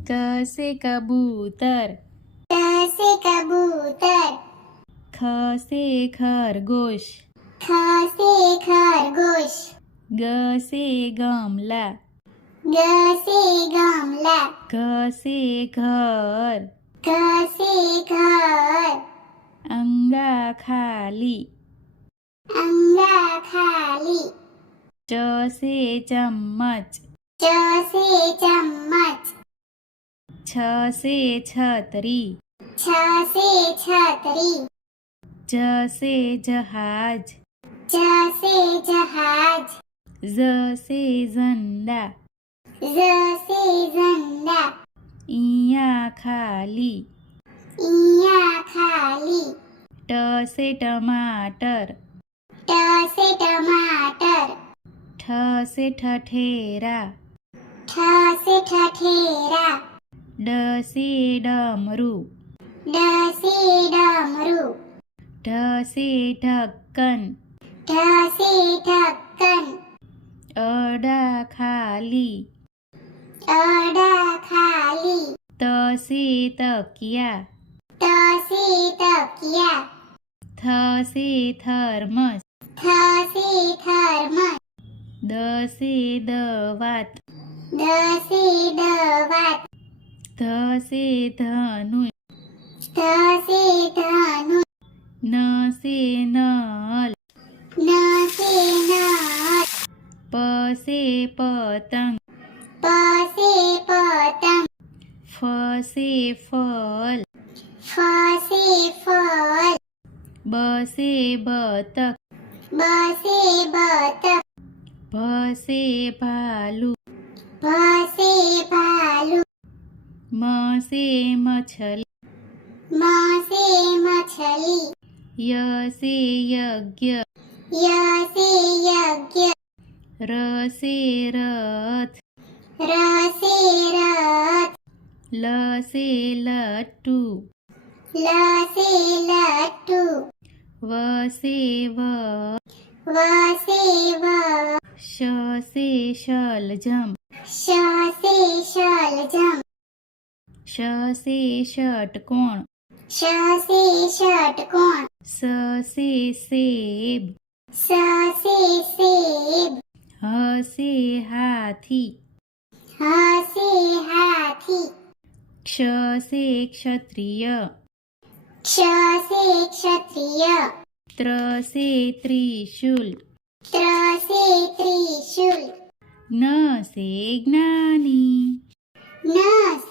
क से कबूतर, क से कबूतर, ख से खरगोश, ख से खरगोश, ग से गमला, ग से गमला, घ से घर, घ से घर, अंगा खाली, अंगा खाली, च से चम्मच, च से चम्मच, छ से छतरी, छ से छतरी, ज से जहाज, ज से जहाज, ज से झंडा, ज से झंडा, इया खाली, इया खाली, ट से टमाटर, ट से टमाटर, ठ से ठठेरा, ठ से ठठेरा, ड से डमरू, ड से डमरू, ढ से ढक्कन, ढ से ढक्कन, अडा खाली, अडा खाली, त से तकिया, त से तकिया, थ से थर्मस, थ से थर्मस, द से दवात, ध से दवात, ध से धनुष, ध से धनुष, न से नल, न से नल, प से पतंग, प से पतंग, फ से फल, फ से फल, ब से बतख, ब से बतख, भ से भालू, भ से भालू, म से मछली, म से मछली, य से यज्ञ, य से यज्ञ, र से रथ, र से रथ, ल से लट्टू, ल से लट्टू, व से व, व से व, श से शलजम, श से शलजम, श से षटकोण, श से षटकोण, स से सेब, स से सेब, ह से हाथी, ह से हाथी, क्ष से क्षत्रिय, क्ष से क्षत्रिय, त्र से त्रिशूल, त्र से त्रिशूल, न से ज्ञानी, न